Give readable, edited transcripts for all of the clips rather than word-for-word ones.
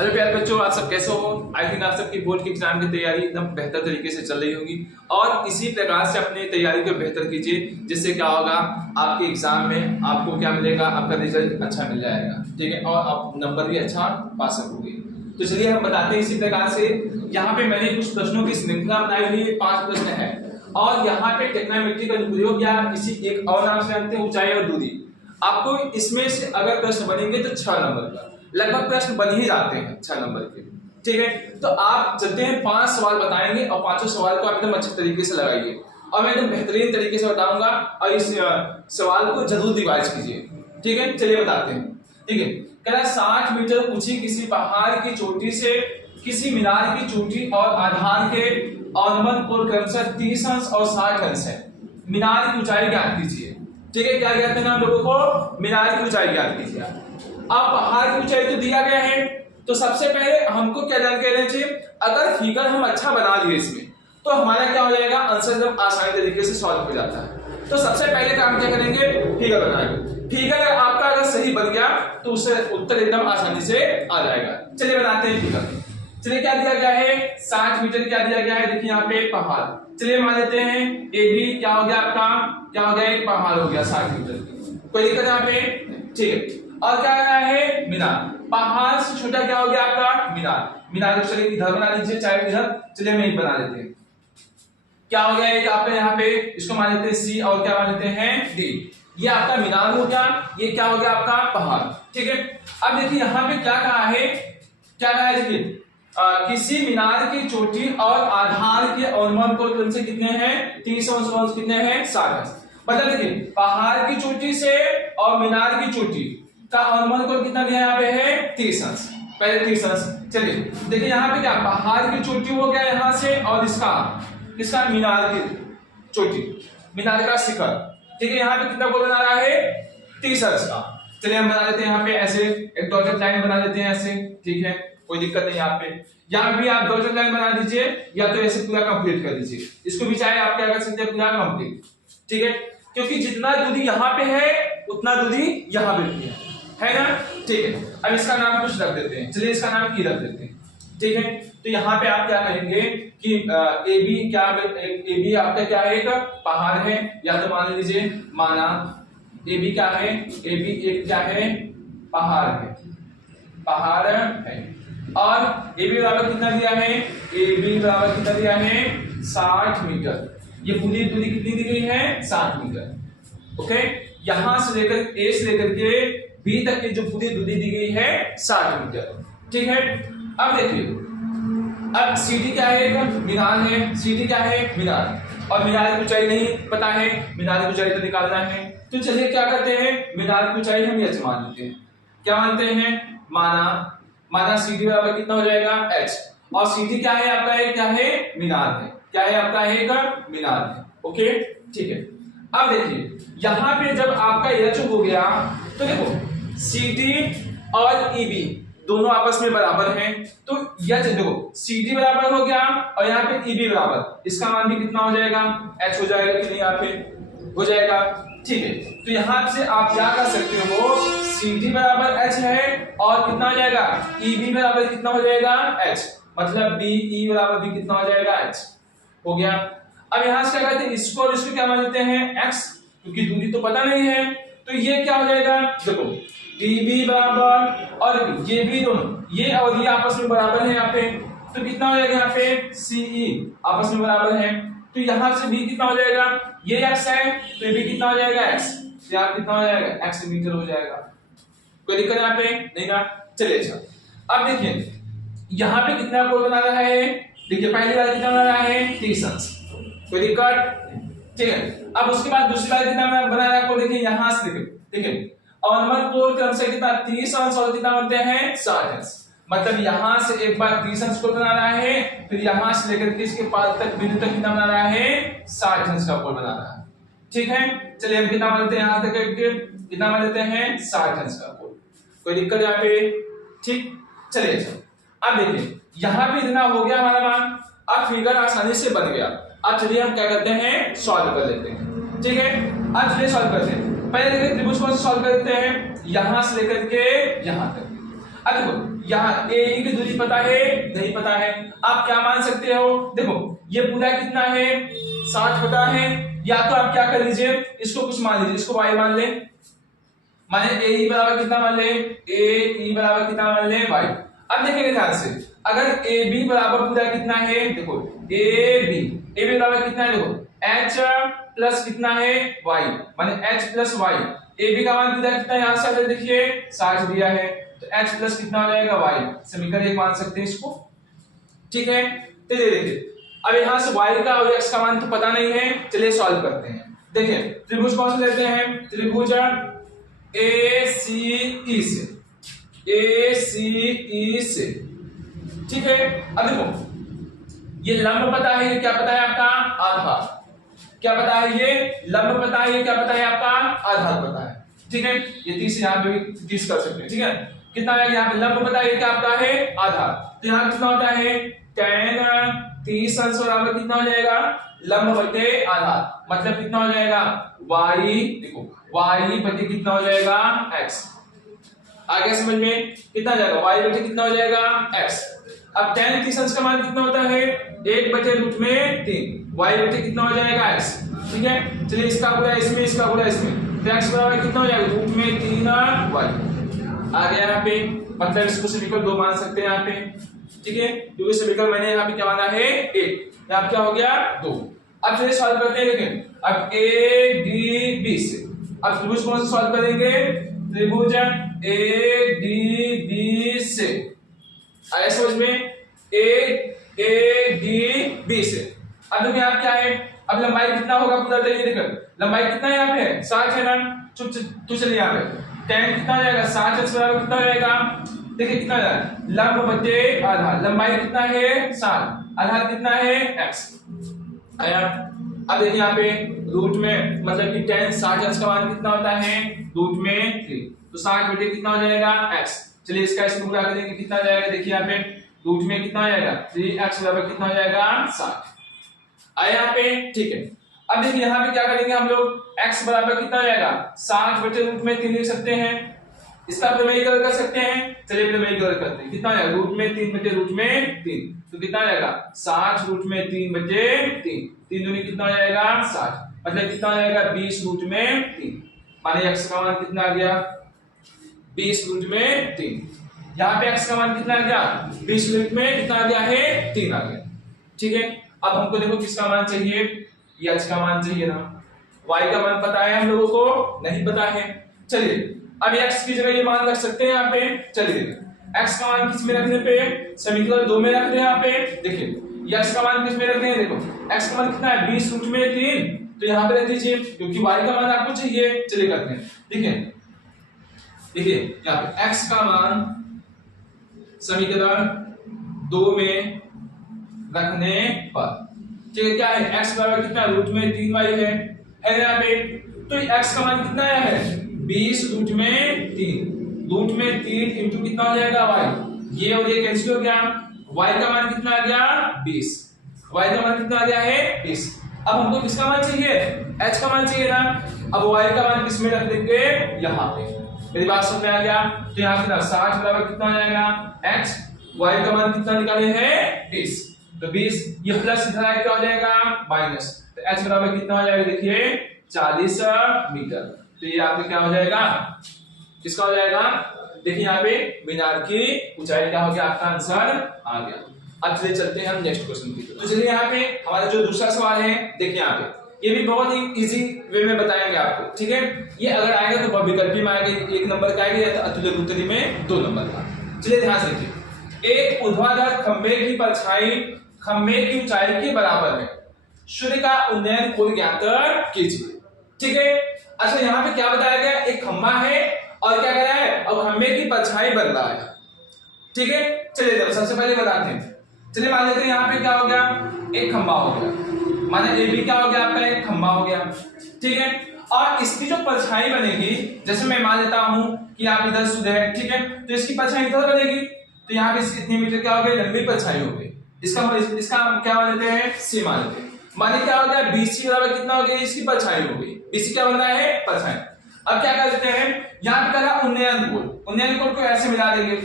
Hello प्यारे बच्चों, आप सब कैसे हो? आई थिंक आप सबकी बोर्ड के एग्जाम की तैयारी एकदम बेहतर तरीके से चल रही होगी और इसी प्रकार से अपनी तैयारी को बेहतर कीजिए, जिससे क्या होगा आपके एग्जाम में आपको क्या मिलेगा, आपका रिजल्ट अच्छा मिल जाएगा। ठीक है, और आप नंबर भी अच्छा पा सकोगे। तो चलिए हम बताते हैं इसी प्रकार से। यहाँ पे मैंने कुछ प्रश्नों की श्रृंखला बनाई हुई है, 5 प्रश्न है और यहाँ पे टेक्नोमेट्री का प्रयोग या किसी एक और नाम से जानते हैं ऊंचाई और दूरी। आपको इसमें से अगर प्रश्न बनेंगे तो 6 नंबर का लगभग प्रश्न बन ही जाते हैं 6 नंबर के। ठीक है, तो आप चलते हैं 5 सवाल बताएंगे और 5 सवाल को आप एकदम अच्छे तरीके से लगाइए और मैं एकदम बेहतरीन तरीके से बताऊंगा और इस सवाल को जरूर रिवाइज कीजिए। ठीक है, चलिए बताते हैं। ठीक है, कहना 60 मीटर ऊंची किसी पहाड़ की चोटी से किसी मीनार की चोटी और आधार के अनुमान कोण क्रमशः 30 अंश और 60 अंश है। मीनार की ऊंचाई ज्ञात कीजिए। ठीक है, क्या ज्ञात करना हम लोगों को? मीनार की ऊंचाई ज्ञात कीजिए। अब पहाड़ की ऊंचाई तो दिया गया है, तो सबसे पहले हमको क्या जानकारी लेनी चाहिए? अगर फिगर हम अच्छा बना लिए इसमें तो हमारा क्या हो जाएगा, आंसर एकदम आसानी तरीके से सॉल्व हो जाता है। तो सबसे पहले काम क्या करेंगे? फिगर बनाएंगे। फिगर आपका अगर सही बन गया तो उससे उत्तर एकदम आसानी से आ जाएगा। चलिए बनाते हैं फिगर। चलिए, क्या दिया गया है? 60 मीटर क्या दिया गया है? देखिए यहाँ पे पहाड़। चलिए मान लेते हैं ए बी क्या हो गया आपका, क्या हो गया, एक पहाड़ हो गया 60 मीटर की। कोई दिक्कत यहाँ पे? ठीक है, और क्या करना है? मीनार। पहाड़ से छोटा क्या हो गया आपका? मीनार। मीनार को चलिए इधर बना लीजिए, चाहे इधर। चलिए हम यही बना लेते हैं। क्या हो गया एक आपका यहाँ पे, इसको मान लेते हैं सी और क्या मान लेते हैं डी। ये आपका मीनार हो गया, ये क्या हो गया आपका? पहाड़। ठीक है, अब देखिए यहाँ पे क्या कहा है, क्या कहा है? देखिए किसी मीनार की चोटी और आधार के अनुमान कोण से कितने हैं? 30 अंश कितने हैं? 60 अंश। मतलब देखिए पहाड़ की चोटी से और मीनार की चोटी का अनुमान कोण कितना दिया यहाँ पे है? 30 अंश। पहले 30 अंश। चलिए देखिए यहाँ पे क्या, पहाड़ की चोटी हो गया यहाँ से और इसका मीनार की चोटी, मीनार का शिखर। ठीक है, यहाँ पे कितना कोण बना रहा है? 30 अंश का। चलिए हम बना लेते हैं यहाँ पे ऐसे एक डॉटेड लाइन बना लेते हैं ऐसे। ठीक है, कोई दिक्कत नहीं। यहाँ पे यहाँ भी आप डॉटेड लाइन बना दीजिए या तो ऐसे पूरा कंप्लीट कर दीजिए। इसको भी चाहे आप क्या कर सकते हैं, पूरा कंप्लीट। ठीक है, क्योंकि जितना दूरी यहाँ पे है उतना दूरी यहाँ पे भी है ना। ठीक है, अब इसका नाम कुछ रख देते हैं। चलिए इसका नाम की रख देते हैं। ठीक है, तो यहाँ पे आप क्या करेंगे कि ए बी क्या, ए बी आपका क्या है? एक पहाड़ है, या तो मान लीजिए माना ए बी क्या है? ए बी एक क्या है? पहाड़ है, पहाड़ है। और ए बी बराबर कितना दिया है? ए बी बराबर कितना दिया है? 60 मीटर। ये पूरी दूरी कितनी दी गई है? 60 मीटर। ओके, यहां से लेकर ए से लेकर के बी तक की जो पूरी दूरी दी गई है 60 मीटर। ठीक है, अब देखिए अब सीडी क्या है? एक मीनार है। सीडी क्या है? मीनार। और मीनार की ऊंचाई नहीं पता है, मीनार की ऊंचाई तो निकालना है। तो चलिए क्या करते हैं, मीनार की ऊंचाई हम h मान लेते हैं। क्या मानते हैं? माना सीडी बराबर कितना हो जाएगा? h। और सीडी क्या है आपका? एक क्या है? मीनार है। क्या है आपका? एक मीनार है। ओके, ठीक है। अब देखिए यहाँ पे जब आपका h हो गया तो देखो CD और EB दोनों आपस में बराबर हैं, तो यह देखो CD बराबर हो गया और यहाँ पे EB बराबर, इसका मान भी कितना हो जाएगा? h हो जाएगा कि नहीं? यहाँ पे हो जाएगा। ठीक है, तो यहाँ से आप क्या कर सकते हो, CD बराबर h है और कितना हो जाएगा? EB बराबर कितना हो जाएगा? h। मतलब BE बराबर भी कितना हो जाएगा? h हो गया। अब यहाँ से क्या करते हैं, इसको और इसको क्या मान लेते हैं? x, क्योंकि दूरी तो पता नहीं है। तो ये क्या हो जाएगा? देखो DB बराबर और ये भी दोनों, ये और ये आपस में बराबर है यहाँ पे, तो कितना हो जाएगा? यहाँ पे CE आपस में बराबर है, तो यहाँ से B कितना हो जाएगा? ये x है तो ये भी कितना हो जाएगा? x। यहाँ कितना हो जाएगा? x मीटर हो जाएगा। कोई दिक्कत यहाँ पे नहीं ना? चलिए अच्छा, अब देखिए यहाँ पे कितना कोण बना रहा है? देखिए पहली बार कितना बना रहा है? 30 अंश। कोई दिक्कत? ठीक है, अब उसके बाद दूसरी बार कितना बना रहा है कोण? देखिए यहाँ से देखिए, ठीक है, अनुमान कोण क्रम से कितना? 30 अंश और कितना बनते हैं? 60 अंश। मतलब यहाँ से एक बार 30 अंश को बना रहा है, फिर यहाँ से लेकर के इसके पास तक बिंदु तक कितना बना रहा है? 60 अंश का कोण बना रहा है। ठीक है, चलिए हम कितना मान लेते हैं? यहाँ तक कितना मान लेते हैं? 60 अंश का कोण। कोई दिक्कत यहाँ पे? ठीक, चलिए अच्छा, अब देखिए यहाँ पे इतना हो गया हमारा मान, अब फिगर आसानी से बन गया। अब चलिए हम क्या करते हैं? सॉल्व कर लेते हैं। ठीक है, अब चलिए सॉल्व करते हैं। पहले देखिए त्रिभुज को सॉल्व करते हैं, यहां से लेकर के यहां तक। अब देखो यहाँ ए की दूरी पता है, नहीं पता है, आप क्या मान सकते हो, देखो ये पूरा कितना है 60 होता है, या तो आप क्या कर लीजिए इसको कुछ मान लीजिए, इसको y मान ले, माने ए ई बराबर कितना मान ले, ए ई बराबर कितना मान ले y। अब देखेंगे ध्यान से, अगर ए बी बराबर पूरा कितना है, देखो ए बी बराबर कितना है, देखो h प्लस कितना है y, माने h plus y, A B का मान पूरा कितना है, यहां से देखिए 60 दिया है, तो h प्लस कितना हो जाएगा y, समीकरण 1 मान सकते हैं इसको, ठीक है। तो ये देखिए अब यहां से y का और x का मान तो पता नहीं है, चलिए सॉल्व करते हैं। देखिए त्रिभुज कौन सा लेते हैं, त्रिभुज ACE से, ACE से, ठीक है। अब देखो ये लंब पता है, ये क्या पता है आपका, आधार, क्या पता है, ये लंब पता है, ये क्या पता है आपका, आधार पता है, ठीक है। ये 30 यहाँ पे भी 30 कर सकते हैं, ठीक है। कितना है यहाँ पे लंब पता है, ये क्या आपका है, आधार, तो यहाँ कितना होता है tan 30 अंश बराबर कितना हो जाएगा, लंब बटे आधार, मतलब कितना हो जाएगा y, देखो y बटे कितना हो जाएगा x, आगे समझ में कितना जाएगा y बटे कितना हो जाएगा x। अब tan 30 अंश का मान कितना होता है 1 बटे रूट में 3, y बटे कितना हो जाएगा x, ठीक है। चलिए इसका पूरा इसमें, इसका पूरा इसमें, तो x बराबर कितना हो जाएगा रूट में 3y आ गया यहाँ पे, मतलब इसको समीकरण 2 मान सकते हैं यहाँ पे, ठीक है, क्योंकि समीकरण मैंने यहाँ पे क्या माना है 1, यहाँ क्या हो गया 2। अब चलिए सॉल्व करते हैं, लेकिन अब ADB से, अब त्रिभुज कौन सा सॉल्व करेंगे, त्रिभुज ADB से, आया समझ में, ADB से। अब देखो यहाँ क्या है, अब लंबाई कितना होगा पूरा देखिए, देखो लंबाई कितना है यहाँ पे 60 है ना, तो चलिए यहाँ पे tan कितना आ जाएगा 60 x बराबर कितना हो जाएगा, देखिए कितना आ जाएगा लंब बटे आधार, लंबाई कितना है 60, आधार कितना है x आया। अब देखिए यहाँ पे रूट में मतलब कि tan 60 x का मान कितना होता है रूट में 3, तो 60 बटे कितना हो जाएगा x। चलिए इसका इसमें पूरा करेंगे, कितना आ जाएगा, देखिए यहाँ पे रूट में कितना आ जाएगा 3x बराबर कितना हो जाएगा 60 आया यहाँ पे, ठीक है। अब देखिए यहाँ पे क्या करेंगे हम लोग, x बराबर कितना हो जाएगा 60 बटे रूट में 3 लिख सकते हैं, इसका प्रमेय कर सकते हैं, चलिए प्रमेय करते हैं, कितना आएगा रूट में 3 बटे रूट में 3, तो कितना आ जाएगा 60 रूट में 3 बटे 3, 3 दूनी कितना हो जाएगा 60, मतलब कितना हो जाएगा 20 रूट में 3, माने x का मान कितना आ गया 20 रूट में 3, यहाँ पे x का मान कितना आ गया 20 रूट में कितना आ गया है 3 आ गया, ठीक है। अब हमको देखो किसका मान चाहिए, ये h का मान चाहिए ना, y का मान पता है हम लोगों को, नहीं पता है। चलिए अब x की जगह ये मान रख सकते हैं यहाँ पे, चलिए x का मान किस में रखने पे, समीकरण 2 में रख रहे हैं यहाँ पे, देखिए x का मान किस में रखते हैं, देखो x का मान कितना है 20 रूट में 3, तो यहाँ पे रख दीजिए क्योंकि y का मान आपको चाहिए। चलिए करते हैं, देखिए यहाँ पे x का मान समीकरण 2 में रखने पर, ठीक है, क्या है x बराबर कितना रूट में 3y है यहाँ पे, तो x का मान कितना आया है 20 रूट में 3, रूट में 3 इंटू कितना हो जाएगा y, ये और ये कैंसिल हो गया, y का मान कितना आ गया 20, y का मान कितना आ गया है 20। अब हमको किसका मान चाहिए, h का मान चाहिए ना, अब y का मान किस में रख देंगे यहाँ पे, मेरी बात समझ में आ गया, तो यहाँ पे 60 बराबर कितना हो जाएगा x, y का मान कितना निकाले हैं 20, तो 20 ये प्लस इधर आए क्या हो जाएगा माइनस, तो h बराबर कितना हो जाएगा देखिए 40 मीटर, तो ये आपका क्या हो जाएगा, किसका हो जाएगा, देखिए यहाँ पे मीनार की ऊंचाई क्या हो गया, आपका आंसर आ गया। अब चलिए चलते हैं हम नेक्स्ट क्वेश्चन की तरफ। तो चलिए यहाँ पे हमारा जो दूसरा सवाल है, देखिए यहाँ पे ये भी बहुत ही इजी वे में बताएंगे आपको, ठीक है। ये अगर आएगा तो विकल्पी में आएगा, 1 नंबर का आएगा, या तो अतुल्य उत्तरी में 2 नंबर का। चलिए ध्यान से देखिए, एक ऊर्ध्वाधर खंबे की परछाई खंबे की ऊंचाई के बराबर है, सूर्य का उन्नयन कोण ज्ञात कीजिए, ठीक है। अच्छा यहाँ पे क्या बताया गया, एक खंबा है और क्या कर रहा है, और खंबे की परछाई बन रहा है, ठीक है। चलिए सबसे पहले बताते हैं, चलिए मान लेते हैं यहाँ पे क्या हो गया, एक खंबा हो गया, माने ए बी क्या हो गया आपका एक खंबा हो गया, ठीक है। और इसकी जो परछाई बनेगी, जैसे मैं मान लेता हूं कि आप इधर सूर्य है, ठीक है, तो इसकी परछाई इधर बनेगी, तो यहाँ पे इतने मीटर क्या हो गई, लंबी परछाई हो गई, इसका क्या मान लेते हैं सी मान लेते हैं, माने क्या हो गया BC बराबर कितना हो गया, इसकी परछाई हो गई, BC क्या बन रहा है परछाई। अब क्या कर देते हैं, यहाँ पे करा उन्नयन कोण को ऐसे मिला देंगे।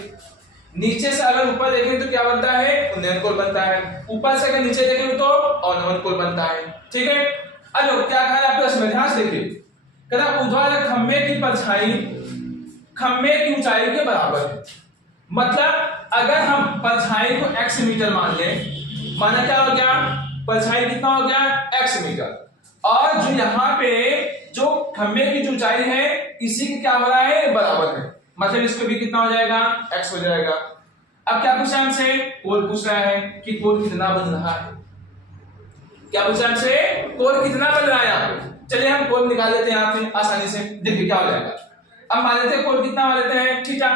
नीचे से अगर ऊपर देखें तो क्या बनता है, उन्नयन कोण बनता है। ऊपर से अगर नीचे देखेंगे तो अवनमन कोण बनता है। ठीक है, अब क्या कहा आपको इसमें ध्यान से देखिए, कहता ऊर्ध्वाधर खंभे की परछाई खंभे की ऊंचाई के बराबर है। मतलब अगर हम परछाई को x मीटर मान लें, माना क्या हो गया, परछाई कितना हो गया x मीटर, और जो यहाँ पे जो खंभे की जो ऊंचाई है इसी के क्या हो रहा है, बराबर है। मतलब इसको भी कितना हो जाएगा, x हो जाएगा। अब क्या पूछा हमसे, कोण पूछ रहा है कि कोण कितना बन रहा है। क्या पूछा हमसे, कोण कितना बन रहा है यहाँ पे। चलिए हम कोण निकाल लेते हैं यहाँ पे आसानी से, देखिए क्या हो जाएगा। अब मान लेते हैं कोण कितना मान लेते हैं थीटा।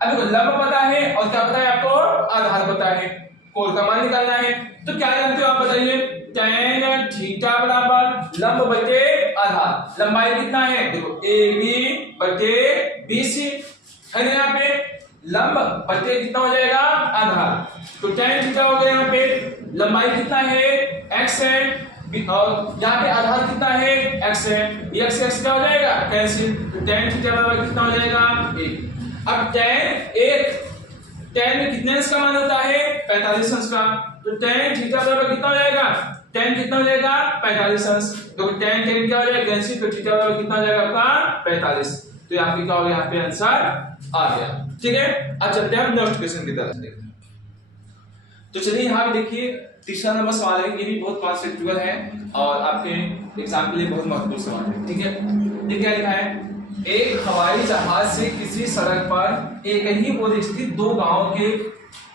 अब देखो लंब पता है और क्या पता है आपको, आधार पता है। कोण का मान निकालना है तो क्या जानते हो आप बताइए, tan थीटा बराबर लंब बटे आधार। लंबाई कितना है, देखो AB बटे BC है ना, यहाँ पे लंब बटे कितना हो जाएगा, आधार। तो tan थीटा हो गया, यहाँ पे लंबाई कितना है x है, और यहाँ पे आधार कितना है x है, ये x क्या हो जाएगा कैंसिल। तो tan थीटा बराबर कितना हो जाएगा 1। अब tan में कितने अंश का मान होता है, 45 अंश का। तो tan थीटा बराबर कितना हो जाएगा, tan कितना हो जाएगा 45 अंश। तो tan क्या हो जाएगा कैंसिल, तो थीटा बराबर कितना हो जाएगा आपका 45। तो यहाँ पे क्या हो गया, यहाँ पे आंसर आ गया। ठीक है, अब चलते हैं नेक्स्ट क्वेश्चन की तरफ देखते हैं। तो चलिए यहाँ पे देखिए तीसरा नंबर सवाल है, ये भी बहुत कॉन्सेप्चुअल है और आपके एग्जाम के लिए बहुत महत्वपूर्ण सवाल है। ठीक है, ये क्या लिखा है, एक हवाई जहाज से किसी सड़क पर एक ही ओर स्थित दो गांवों के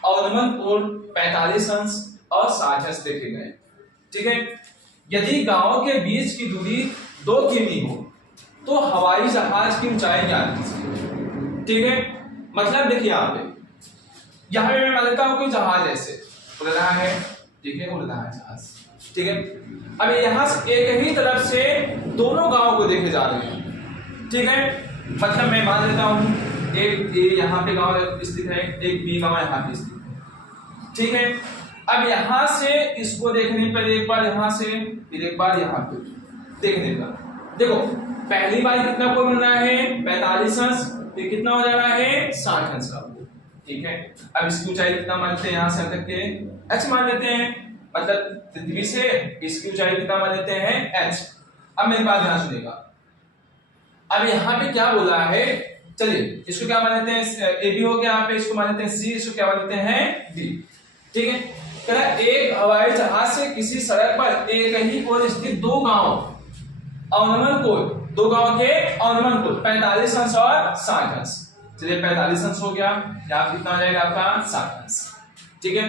अवनमन कोण 45 अंश और 60 अंश देखे गए। ठीक है, यदि गांवों के बीच की दूरी 2 किमी हो तो हवाई जहाज की ऊंचाई ज्ञात कीजिए। ठीक है, मतलब देखिए यहाँ पे मैं मान लेता हूं कोई जहाज ऐसे उड़ रहा है, ठीक है, उड़ रहा है जहाज। ठीक है, अब यहां से एक ही तरफ से दोनों गांवों को देखे जा रहे हैं। ठीक है, मतलब मैं मान लेता हूं एक ए यहाँ पे गांव स्थित है, एक बी गांव यहाँ पे स्थित है। ठीक है, अब यहां से इसको देखने पर एक बार यहां से फिर एक बार यहाँ पे देखने पर देखो पहली बार कितना कोण बनना है 45 अंश, फिर कितना हो जा रहा है 60 अंश का। ठीक है, अब इसकी ऊंचाई कितना मानते हैं, यहां से तक के h मान लेते हैं, मतलब पृथ्वी से इसकी ऊंचाई कितना मान लेते हैं h। अब मेरी बात ध्यान सुनिएगा, अब यहाँ पे क्या बोला है, चलिए इसको क्या मान लेते हैं ए बी हो गया, यहाँ पे इसको मान लेते हैं सी, इसको क्या मान लेते हैं डी। ठीक है, कह रहा है एक हवाई जहाज से किसी सड़क पर एक ही ओर स्थित दो गांव अवनमन कोण, दो गांव के अवनमन कोण 45 अंश और 60 अंश। चलिए 45 अंश हो गया, यहाँ कितना हो जाएगा आपका 60 अंश। ठीक है,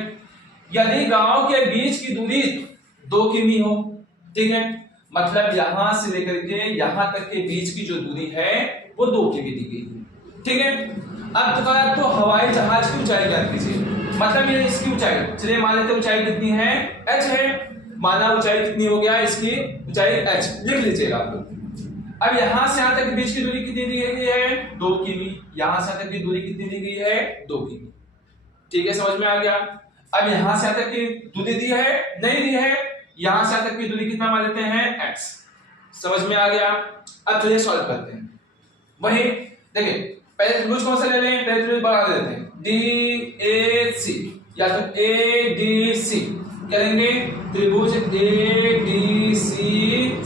यदि गांव के बीच की दूरी 2 किमी हो, ठीक है, मतलब यहां से लेकर के यहां तक के बीच की जो दूरी है वो 2 किमी दी गई। ठीक है, अब तो कहा तो हवाई जहाज की ऊंचाई ज्ञात कीजिए, मतलब ये इसकी ऊंचाई, चलिए मान लेते हैं ऊंचाई कितनी है h है, माना ऊंचाई कितनी हो गया, इसकी ऊंचाई h लिख लीजिएगा आप लोग। अब यहां से यहां तक बीच की दूरी कितनी दी गई है 2 किमी, यहां से तक की दूरी कितनी दी गई है 2 किमी। ठीक है, समझ में आ गया। अब यहां से तक की दूरी दी है नहीं दी है, यहां से तक की दूरी कितना मान लेते हैं x। समझ में आ गया। अब चलिए सॉल्व करते हैं। वही देखिए पहले त्रिभुज कौन सा ले लें, पहले त्रिभुज बना लेते हैं DAC या तो ADC, क्या लेंगे त्रिभुज ADC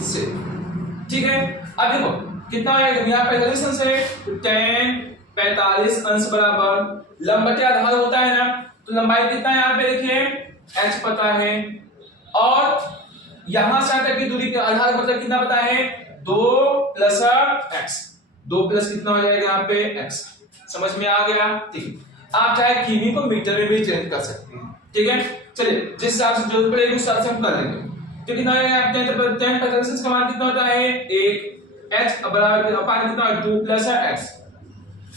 से। ठीक है, अब देखो कितना आएगा, यहाँ 45 अंश है तो tan 45 अंश बराबर लंब बटे आधार होता है ना, तो लंबाई कितना है यहाँ पे देखिए h पता है, और यहां से तक की दूरी का आधार मतलब कितना पता है 2 प्लस x, 2 प्लस कितना हो जाएगा यहाँ पे x। समझ में आ गया। ठीक, आप चाहे किमी को मीटर में भी चेंज कर सकते हैं। ठीक है, चलिए जिस हिसाब से जरूरत पड़ेगी उस हिसाब से हम कर लेंगे। तो कितना आएगा tan 45 का मान कितना होता है 1, h बराबर अपान कितना है 2 प्लस x।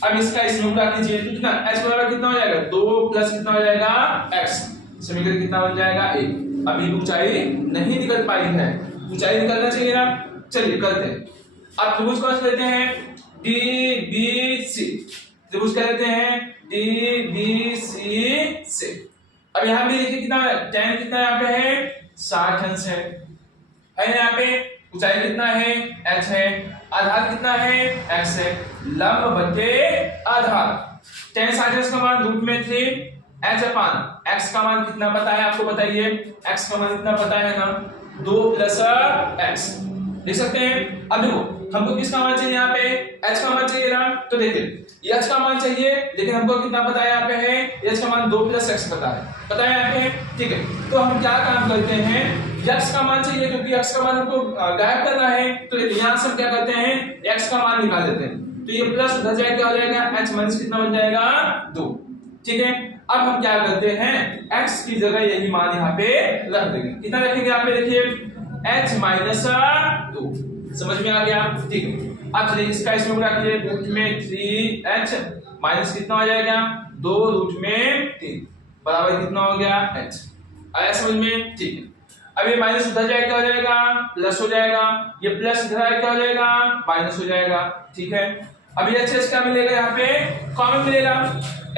अब इसका इसमें उल्टा कीजिए तो कितना h बराबर कितना हो जाएगा 2 प्लस कितना हो जाएगा x, समीकरण कितना बन जाएगा 1। अभी ऊंचाई नहीं निकल पाई है, ऊंचाई निकलना चाहिए ना। चलिए करते हैं, अब त्रिभुज कौन सा लेते हैं DBC, त्रिभुज क्या लेते हैं DBC से। अब यहाँ भी देखिए कितना tan कितना यहाँ पे है 60 अंश है ना, यहाँ पे ऊंचाई कितना है h है, आधार कितना है x है, लंब बटे आधार tan 60 का मान रूट में 3 h अपान x का मान कितना पता है आपको, बताइए x का मान कितना पता है ना, 2 प्लस x देख सकते हैं। अब देखो हमको किसका मान चाहिए, यहाँ पे h का मान चाहिए ना, तो देखिए h का मान चाहिए, लेकिन हमको कितना पता है यहाँ पे है, h का मान 2 प्लस x पता है यहाँ पे, ठीक है। तो हम क्या काम करते हैं, x का मान चाहिए क्योंकि x का मान हमको गायब करना है, तो यहाँ से हम क्या करते हैं x का मान निकाल देते हैं, तो ये प्लस उधर जाएगा क्या हो जाएगा, h माइनस कितना बन जाएगा 2, ठीक है। अब हम क्या करते हैं, x की जगह यही मान यहाँ पे रख देंगे, कितना रखेंगे यहाँ पे देखिए h माइनस 2, समझ में आ गया, ठीक है। अब चलिए इसका इसमें गुणा कीजिए, रूट में 3h माइनस कितना हो जाएगा 2 रूट में 3 बराबर कितना हो गया h, आया समझ में, ठीक है। अब ये माइनस उधर जाएगा क्या हो जाएगा, प्लस हो जाएगा, ये प्लस इधर आएगा क्या हो जाएगा माइनस हो जाएगा, ठीक है। अब ये h क्या मिलेगा, यहाँ पे कॉमन मिलेगा,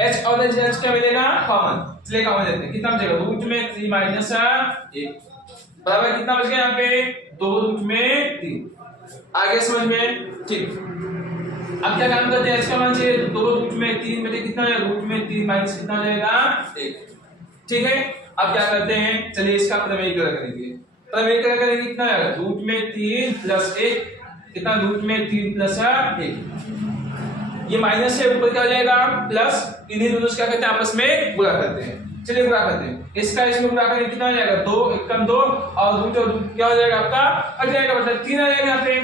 h और h क्या मिलेगा कॉमन, इसलिए कॉमन लेते हैं, कितना बचेगा रूट में 3 माइनस 1 बराबर कितना बच गया यहाँ पे 2 रूट में 3, आगे समझ में, ठीक। अब क्या काम करते हैं, h का मान चाहिए 2 रूट में 3 बटे कितना हो जाएगा रूट में 3 माइनस कितना हो जाएगा 1, ठीक है। अब क्या करते हैं, चलिए इसका प्रमेयीकरण करेंगे, प्रमेयीकरण करेंगे कितना आएगा रूट में 3 प्लस 1 कितना रूट में 3 प्लस 1, ये माइनस से ऊपर क्या हो जाएगा प्लस, इन्हीं दोनों से क्या करते हैं आपस में गुणा करते हैं, चलिए गुणा करते हैं, इसका इसमें गुणा करेंगे कितना हो जाएगा 2 एकम 2 और रूट क्या हो जाएगा आपका हट जाएगा, मतलब 3 आ जाएगा यहाँ पे।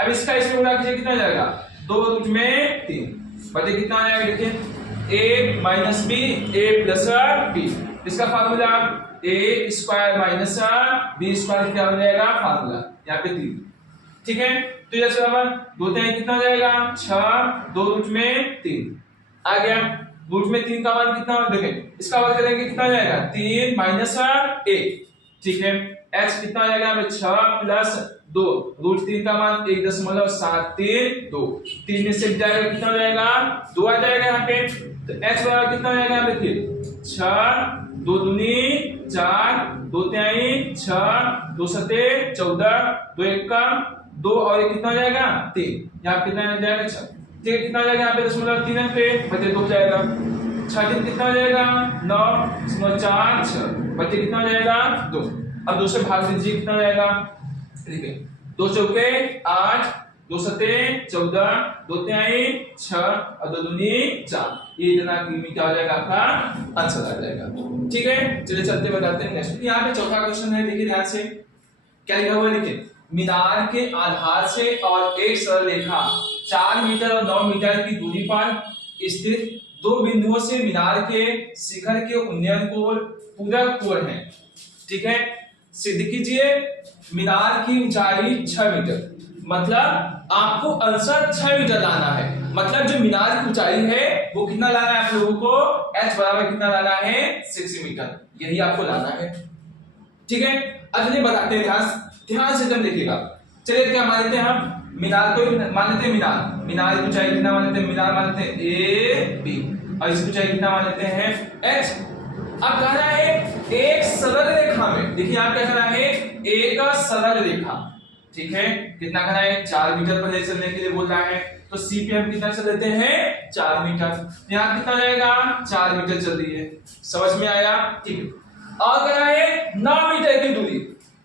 अब इसका इसमें गुणा कीजिए कितना हो जाएगा 2 रूट में 3 बटे कितना आ जाएगा देखिए a minus B a plus B, इसका formula a square minus b square क्या हो जाएगा फार्मूला यहाँ पे 3, ठीक है। तो ये बराबर 2 3 कितना हो जाएगा 6 2 रूट में 3 आ गया, रूट में 3 का मान कितना देखें, इसका मान करेंगे कितना हो जाएगा 3 माइनस 1, ठीक है। h कितना हो जाएगा 6 प्लस 2 रूट 3 का मान 1.73 2, 3 में से जाएगा कितना हो जाएगा 2 आ जाएगा यहाँ पे, तो h बराबर कितना हो जाएगा देखिए 6 2 दूनी 4 2 तिहाई 6 2 सते 14 2 एकम 2 और ये कितना हो जाएगा 3, यहाँ कितना आ जाएगा 6, ठीक है। कितना हो जाएगा यहाँ पे 0.3 पे बचे 2 जाएगा 6 3 कितना हो जाएगा 9 4 6 बचे कितना हो जाएगा 2, अब 2 से भाग दीजिए कितना हो जाएगा, ठीक है 2 चौके 8 2 सते 14 2 तिहाई 6 और 2 दूनी 4, ये इतना क्या हो जाएगा आपका आंसर आ जाएगा, ठीक है। चलिए चलते बताते हैं नेक्स्ट, यहाँ पे चौथा क्वेश्चन है, देखिए ध्यान से क्या लिखा हुआ है, देखिए मीनार के आधार से और एक सरल रेखा 4 मीटर और 9 मीटर की दूरी पर स्थित 2 बिंदुओं से मीनार के शिखर के उन्नयन कोण पूरक कोण है, ठीक है। सिद्ध कीजिए मीनार की ऊंचाई 6 मीटर, मतलब आपको आंसर 6 मीटर लाना है, मतलब जो मीनार की ऊंचाई है वो कितना लाना है आप लोगों को, h बराबर कितना लाना है 6 मीटर, यही आपको लाना है, ठीक है। अब चलिए बताते हैं, ध्यान से एकदम देखिएगा। चलिए क्या मान लेते हैं हम, मीनार को मान लेते हैं, मीनार की ऊंचाई कितना मान लेते हैं, मीनार मान लेते हैं a b और इसकी ऊंचाई कितना मान लेते हैं h। अब कह रहा है एक सरल रेखा में, देखिए आप क्या कह रहा है एक सरल रेखा, ठीक है, कितना कह रहा है 4 मीटर पर चलने के लिए बोल रहा है, तो c पे हम कितना चल लेते हैं 4 मीटर, यहाँ कितना जाएगा 4 मीटर चल रही है, समझ में आया, ठीक है। और कह रहा है 9 मीटर की दूरी,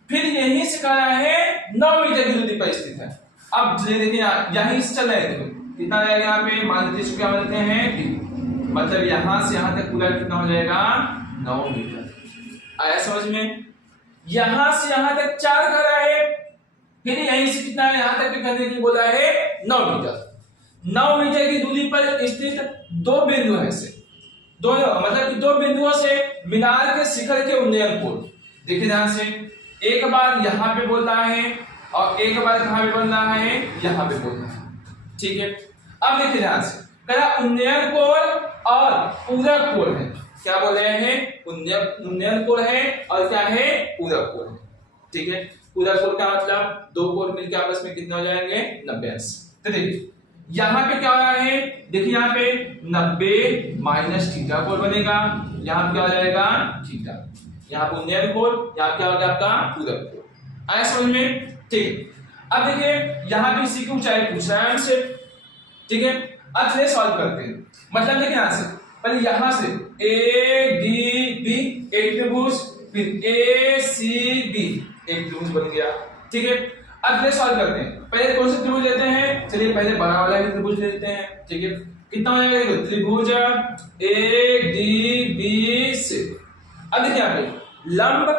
फिर यहीं से कह रहा है 9 मीटर की दूरी पर स्थित है। अब देखिए यहीं से चल रहे हैं, कितना जाएगा यहाँ पे मान लेते हैं, क्या मान लेते हैं d, मतलब यहाँ से यहाँ तक पूरा कितना हो जाएगा 9 मीटर, आया समझ में। यहाँ से यहाँ तक 4 कर रहा है, फिर यहीं से कितना है यहाँ तक करने के लिए बोला है 9 मीटर। 9 मीटर की दूरी पर स्थित 2 बिंदु है से, दोनों मतलब कि 2 बिंदुओं से मीनार के शिखर के उन्नयन कोण, देखिए ध्यान से, एक बार यहाँ पे बोल रहा है और एक बार कहाँ पे बोल रहा है, यहाँ पे बोल रहा है, ठीक है। अब देखिए ध्यान से, कहा उन्नयन कोण और पूरक कोण है, क्या बोल रहे हैं उन्नयन कोण है और क्या है पूरक कोण है, ठीक है। पूरक कोण का मतलब 2 कोण मिलकर आपस में कितना हो जाएंगे 90 अंश। तो देखिए यहाँ पे क्या हो रहा है, देखिए यहाँ पे 90 माइनस थीटा कोण बनेगा, यहाँ पे क्या हो जाएगा थीटा, यहाँ पे उन्नयन कोण, यहाँ क्या होगा आपका पूरक कोण, आया समझ में, ठीक। अब देखिए यहाँ पे इसी की ऊंचाई पूछ रहा है हमसे, ठीक है। अब चलिए सॉल्व करते हैं। मतलब देखिए यहाँ से पहले यहाँ से ए डी बी एक त्रिभुज, फिर ए सी बी एक त्रिभुज बन गया, ठीक है। अब चलिए सॉल्व करते हैं। पहले कौन सा त्रिभुज लेते हैं, चलिए पहले बड़ा वाला ही त्रिभुज लेते हैं, ठीक है। कितना हो जाएगा देखो, त्रिभुज ए डी बी सी। अब देखिए यहाँ पे लंब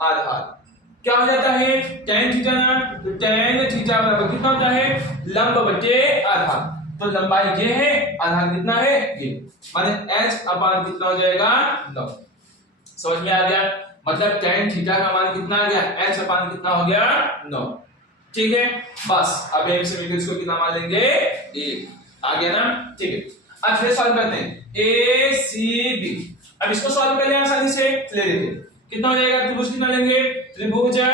आधार क्या हो जाता है, tan थीटा ना, तो tan थीटा बराबर कितना होता है, लंब बटे आधार। तो लंबाई ये है, आधार कितना है ये, माने h अपान कितना हो जाएगा 9। समझ में आ गया, मतलब tan थीटा का मान कितना आ गया, h अपान कितना हो गया 9, ठीक है। बस अब एक से मिलकर इसको कितना मान लेंगे 1, आ गया ना, ठीक है। अब फिर सॉल्व करते हैं ए सी बी। अब इसको सॉल्व कर लिया आसानी से, ले लेते हैं कितना हो जाएगा, त्रिभुज कितना लेंगे, त्रिभुज ए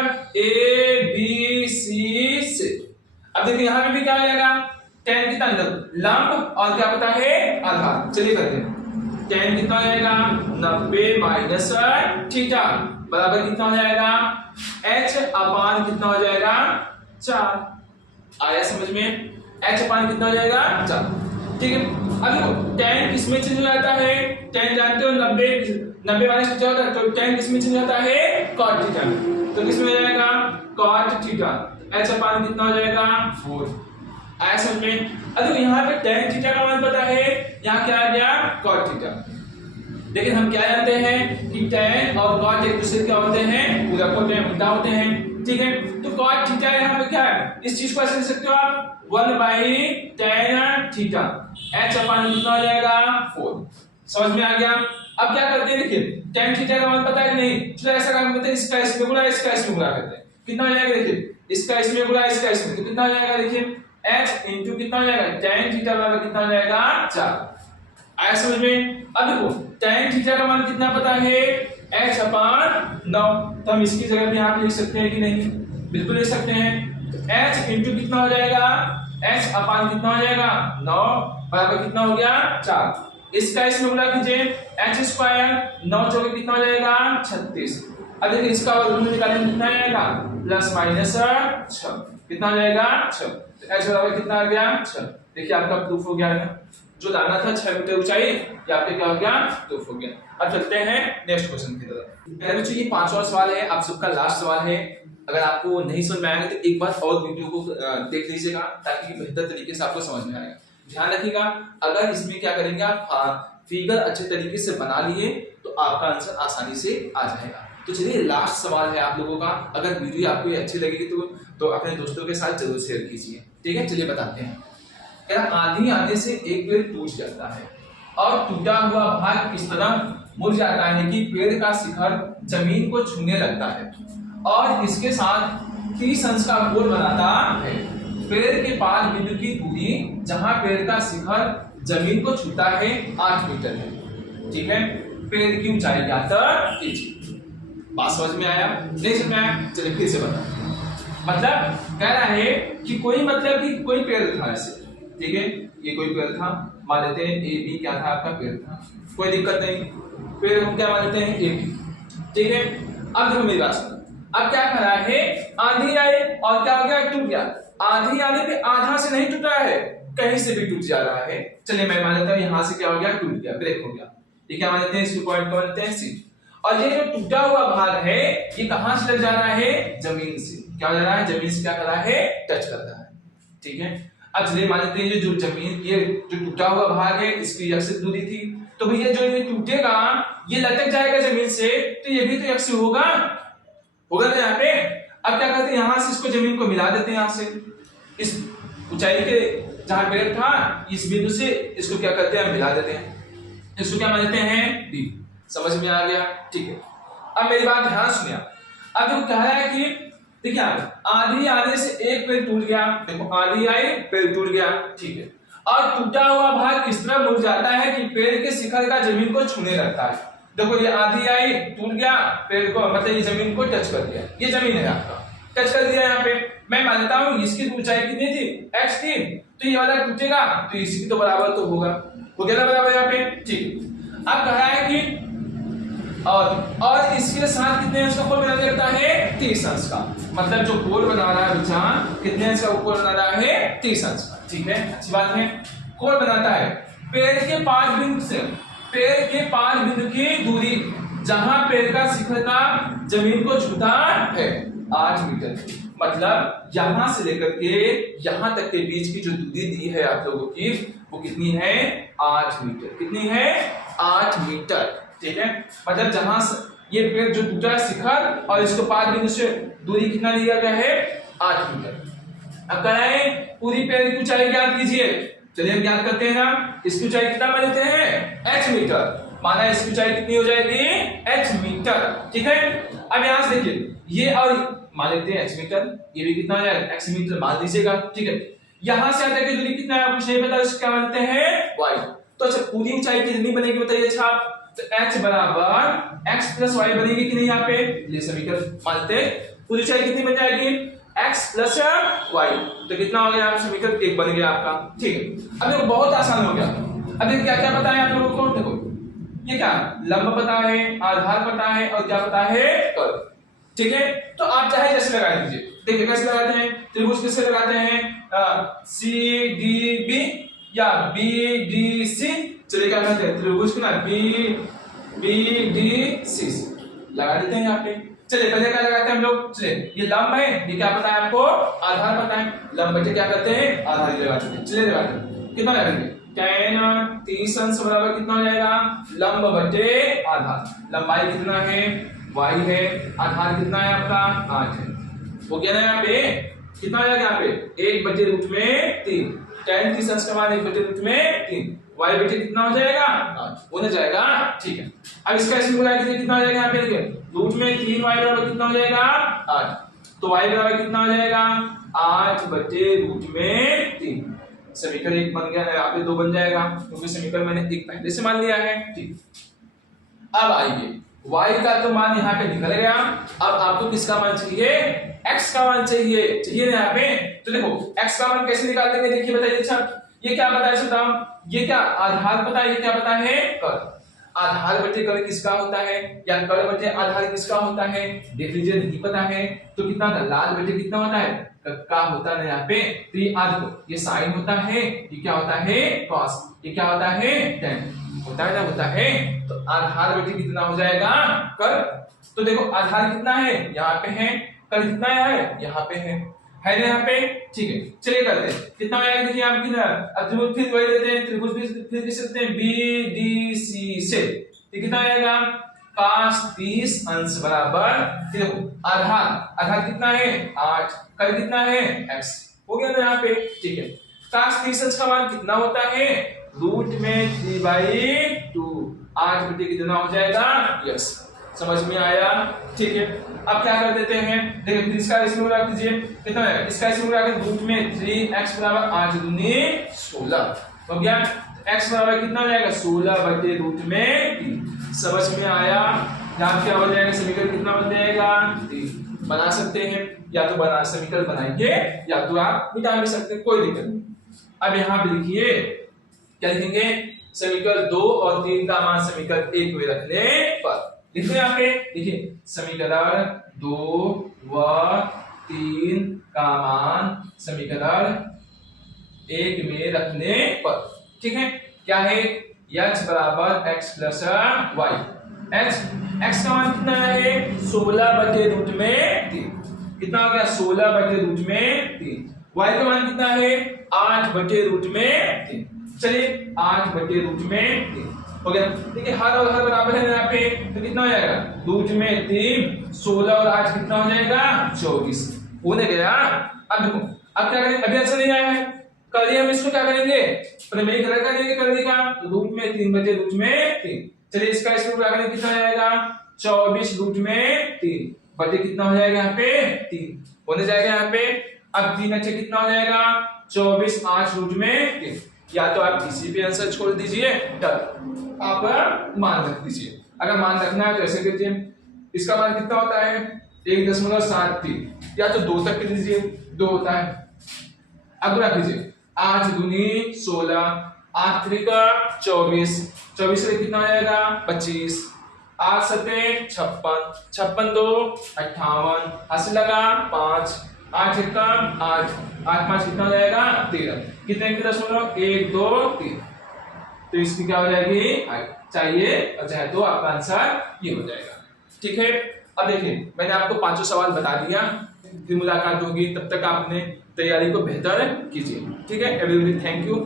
बी सी से। अब देखिए यहाँ पे भी क्या आ जाएगा, tan कितना लंब और क्या पता है आधार। चलिए करते हैं, tan कितना हो जाएगा 90 माइनस थीटा बराबर कितना हो जाएगा, h अपान कितना हो जाएगा 4। आया समझ में, h अपान कितना हो जाएगा 4, ठीक है। अब देखो tan किसमें चेंज हो जाता है, tan जानते हो 90 माइनस थीटा होता है, तो tan किसमें चेंज होता है cot थीटा, तो किसमें हो जाएगा cot थीटा, h अपान कितना हो जाएगा 4। आया समझ में। अब देखो यहाँ पे tan थीटा का मान पता है, यहाँ क्या आ गया cot थीटा। लेकिन हम क्या जानते हैं कि tan और cot एक दूसरे क्या होते हैं, पूरक होते हैं, उल्टा होते हैं, ठीक है। तो cot थीटा यहाँ पे क्या है, इस चीज को ऐसे लिख सकते हो आप 1/tan थीटा, h अपान कितना हो जाएगा 4। समझ में आ गया। अब क्या करते हैं, देखिए tan थीटा का मान पता है कि नहीं, चलो ऐसा काम करते हैं, इसका इसमें गुणा, इसका इसमें गुणा करते हैं, कितना हो जाएगा देखिए, इसका इसमें गुणा, इसका इसमें, तो कितना हो जाएगा देखिए h इंटू कितना हो जाएगा tan थीटा बराबर कितना हो जाएगा 4। आया समझ में। अब देखो tan थीटा का मान कितना पता है, h अपान 9, तो हम इसकी जगह पे यहाँ पे लिख सकते हैं कि नहीं, बिल्कुल लिख सकते हैं। h इंटू कितना हो जाएगा, h अपान कितना हो जाएगा 9 बराबर कितना हो गया 4, इसका इसमें गुणा कीजिए, h स्क्वायर 9 चौके कितना हो जाएगा 36। अब देखिए इसका वर्गमूल निकालेंगे कितना आएगा, प्लस माइनस 6, कितना हो जाएगा 6, तो h बराबर कितना आ गया 6। देखिए आपका प्रूफ हो गया है, जो लाना था 6 मीटर ऊंचाई, ये आपके क्या हो गया प्रूफ हो गया। अब चलते हैं नेक्स्ट क्वेश्चन की तरफ। बच्चों ये 5वां सवाल है, आप सबका लास्ट सवाल है। अगर आपको नहीं समझ में आएगा तो एक बार और वीडियो को देख लीजिएगा, ताकि बेहतर तरीके से आपको समझ में आएगा। ध्यान रखिएगा, अगर इसमें क्या करेंगे आप फिगर अच्छे तरीके से बना लिए तो आपका आंसर आसानी से आ जाएगा। तो चलिए लास्ट सवाल है आप लोगों का, अगर वीडियो आपको ये अच्छी लगेगी तो अपने दोस्तों के साथ जरूर शेयर कीजिए, ठीक है। चलिए बताते हैं, क्या आंधी आने से एक पेड़ टूट जाता है और टूटा हुआ भाग किस तरह मुड़ जाता है कि पेड़ का शिखर जमीन को छूने लगता है और इसके साथ 30 अंश का कोण बनाता है। पेड़ के पास बिंदु की दूरी जहां पेड़ का शिखर जमीन को छूता है 8 मीटर है, ठीक है। पेड़ की ऊंचाई ज्ञात कीजिए। बात समझ में आया, नहीं समझ में आया, चलिए फिर से बताओ। मतलब कह रहा है कि कोई मतलब कि कोई पेड़ था ऐसे, ठीक है, ये कोई पेड़ था, मान लेते हैं ए बी क्या था आपका पेड़ था, कोई दिक्कत नहीं, पेड़ हम क्या मान लेते हैं ए बी, ठीक है। अब देखो मेरी बात सुनो, अब क्या कर रहा है, आंधी आई और क्या हो गया टूट गया। आंधी आने पे आधा से नहीं टूटा है, कहीं से भी टूट जा रहा है। चलिए मैं मान लेता हूँ यहाँ से क्या हो गया टूट गया, ब्रेक हो गया, ये क्या मान लेते हैं, इसको पॉइंट मान लेते हैं सी। और ये जो टूटा हुआ भाग है ये कहां से लग जा रहा है, जमीन से, क्या हो जा रहा है, जमीन से क्या कर रहा है, टच कर रहा है, ठीक है। अब चलिए मान लेते हैं जो जमीन ये जो टूटा हुआ भाग है इसकी x दूरी थी, तो भैया जो ये टूटेगा ये लटक जाएगा जमीन से, तो ये भी तो x होगा ना यहाँ पे। अब क्या करते हैं, यहाँ से इसको जमीन को मिला देते हैं, यहाँ से इस ऊंचाई के जहां पेड़ था इस बिंदु से इसको क्या करते हैं मिला देते हैं, इसको क्या मान लेते हैं d। समझ में आ गया, ठीक है। अब मेरी बात ध्यान सुनिए, अब जो कह रहा है कि देखिए आंधी आने से एक पेड़ टूट गया, देखो आंधी आई पेड़ टूट गया, ठीक है। और टूटा हुआ भाग इस तरह मुड़ जाता है कि पेड़ के शिखर का जमीन को छूने लगता है। देखो ये आंधी आई टूट गया पेड़ को, मतलब ये जमीन को टच कर दिया, ये जमीन है आपका, टच कर दिया यहाँ पे। मैं मानता हूँ इसकी ऊंचाई कितनी थी, x थी, तो ये वाला टूटेगा तो इसकी तो बराबर तो होगा, हो गया ना बराबर यहाँ पे, ठीक। अब कह रहा है कि और इसके साथ कितने अंश का कोण बनाना लगता है 30 अंश का। मतलब जो कोण बना रहा है बच्चा कितने अंश का कोण बना रहा है 30 अंश का। ठीक है, अच्छी बात है। कोण बनाता है पैर के 5 बिंदु से, पैर के 5 बिंदु की दूरी जहां पैर का शिखर का जमीन को छूता है 8 मीटर। मतलब यहां से लेकर के यहां तक के बीच की जो दूरी दी है आप लोगों की वो कितनी है 8 मीटर। कितनी है 8 मीटर। ठीक है, मतलब जहां ये पेड़ जो टूटा है शिखर और इसको 5 बिंदु से दूरी कितना लिया गया है 8 मीटर। अब कराएं पूरी पेड़ की ऊंचाई ज्ञात कीजिए। चलिए हम ज्ञात करते हैं ना। इसकी ऊंचाई कितना मान लेते हैं h मीटर। माना इसकी ऊंचाई कितनी हो जाएगी h मीटर। ठीक है, अब यहां से देखिए ये और मान लेते हैं h मीटर, ये भी कितना हो जाएगा x मीटर मान दीजिएगा। ठीक है, यहां से आते की दूरी कितना है आपको नहीं पता, इसको क्या मानते हैं y। तो अच्छा पूरी ऊंचाई कितनी बनेगी बताइए। अच्छा तो h बराबर x प्लस y बनेगी कि नहीं। यहाँ पे ये समीकरण मानते पूरी ऊंचाई कितनी बन जाएगी x प्लस y। तो कितना हो गया समीकरण 1 बन गया आपका। ठीक है, अब देखो बहुत आसान हो गया। अब देखो क्या क्या पता है आप लोगों को। देखो ये क्या लंब पता है, आधार पता है और क्या पता है कर्व। ठीक है, तो आप चाहे जैसे लगा दीजिए। देखिए कैसे लगाते हैं, त्रिभुज कैसे लगाते हैं CDB या BDC। चलिए क्या करते हैं त्रिभुज को ना BDC लगा देते हैं यहाँ पे। चलिए पहले क्या लगाते हैं हम लोग। चलिए ये लंब है, ये क्या पता है आपको आधार पता है। लंब बटे क्या करते हैं आधार ही लगाते हैं। चलिए लगाते हैं कितना लगाएंगे tan 30 अंश बराबर कितना हो जाएगा लंब बटे आधार। लंबाई कितना है y है, आधार कितना है आपका 8 है। वो क्या ना यहाँ पे कितना हो जाएगा यहाँ पे 1 बटे रूट में 3। tan 30 अंश का मान 1 बटे रूट में 3। y बटे कितना हो जाएगा 8 हो जाएगा। ठीक है, अब इसका इसमें बुला के कितना हो जाएगा यहाँ पे देखिए रूट में 3 y बराबर कितना हो जाएगा 8। तो y बराबर कितना हो जाएगा 8 बटे रूट में 3। समीकरण 1 बन गया है, यहाँ पे 2 बन जाएगा क्योंकि समीकरण मैंने 1 पहले से मान लिया है। ठीक, अब आइए y का तो मान यहाँ पे निकल गया। अब आपको किसका मान चाहिए x का मान चाहिए ना यहाँ पे। तो देखो x का मान कैसे निकाल देंगे देखिए बताइए। अच्छा ये क्या पता है सुदाम, ये क्या आधार पता है, ये क्या पता है कर्व। आधार बटे कर्व किसका होता है या कर्व बटे आधार किसका होता है देख लीजिए, नहीं पता है तो कितना था लाल बटे कितना होता है का होता है यहाँ पे 3 आधा। ये साइन होता है, ये क्या होता है कॉस, ये क्या होता है tan होता है ना होता है। तो आधार बटे कितना हो जाएगा कर्व। तो देखो आधार कितना है यहाँ पे है, कर्व कितना है यहाँ पे है ना यहाँ पे। ठीक है, चलिए करते हैं कितना आएगा देखिए आप किधर। अब त्रिभुज फिर वही लेते हैं, त्रिभुज भी फिर किस लेते हैं BDC से। तो कितना आएगा cos 30 अंश बराबर देखो आधार कितना है 8, कर्व कितना है x हो गया ना यहाँ पे। ठीक है, cos 30 अंश का मान कितना होता है रूट में 3/2 8 बटे कितना हो जाएगा x। समझ में आया। ठीक है, अब क्या कर देते हैं देखिए इसका इसमें रख दीजिए कितना है इसका इसमें रख रूट में 3x बराबर 8 दूनी 16 हो गया। x बराबर कितना हो जाएगा 16 बटे रूट में 3। समझ में आया। यहाँ क्या हो जाएगा समीकरण कितना बन जाएगा 3। बना सकते हैं या तो बना समीकरण बनाएंगे या तो आप मिटा भी सकते हैं, कोई दिक्कत नहीं। अब यहाँ पे लिखिए क्या लिखेंगे समीकरण 2 और 3 का मान समीकरण 1 में रखने पर लिखिए यहाँ पे देखिए समीकरण 2 व 3 का मान समीकरण 1 में रखने पर। ठीक है, क्या है x बराबर x प्लस y। x का मान कितना है 16 बटे रूट में 3। कितना हो गया 16 बटे रूट में 3। y का मान कितना है 8 बटे रूट में 3। चलिए 8 बटे रूट में 3 हो गया। देखिए हर और हर बराबर है यहाँ पे तो कितना हो जाएगा रूट में 3 16 और 8 कितना हो जाएगा 24 होने गया। अब देखो अब क्या करें, अभी आंसर नहीं आया है कर दिया, हम इसको क्या करेंगे प्रमेय कलर का देंगे कर देगा तो रूट में 3 बटे रूट में 3। चलिए इसका इसमें क्या करेंगे कितना हो जाएगा 24 रूट में 3 बटे कितना हो जाएगा यहाँ पे 3 होने जाएगा यहाँ पे। अब 3 अच्छे कितना हो जाएगा 24 8 रूट में 3। या तो आप किसी भी आंसर छोड़ दीजिए आप मान रख दीजिए। अगर मान रखना है तो ऐसे कीजिए इसका मान कितना होता है 1.73 या तो 2 तक कर दीजिए 2 होता है। अब रख लीजिए 8 दूनी 16 8 3 का 24 24 से कितना हो जाएगा 25 8 सते 56, 56 2 58, हंस लगा 5, 8 एकम 8, 8 5 कितना हो जाएगा 13, कितने के दशमलव 1 2 3, तो इसकी क्या हो जाएगी चाहिए और चाहे तो आपका आंसर ये हो जाएगा। ठीक है, अब देखिए मैंने आपको पांचों सवाल बता दिया, फिर मुलाकात होगी, तब तक आपने तैयारी को बेहतर कीजिए। ठीक है, एवरीबॉडी थैंक यू।